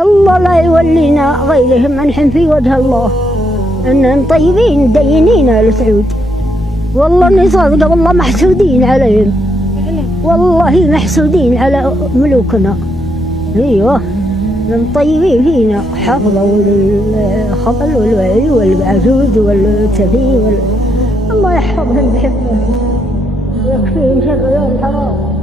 الله لا يولينا غيرهم نحن في وجه الله، إنهم طيبين دينين آل سعود، والله إني صادقة، والله محسودين عليهم، والله محسودين على ملوكنا. ايوه طيبين فينا، حفظوا الخبل والوعي والعجوز والتفي الله يحفظهم بحفظه ويكفيهم شر يوم الحرام.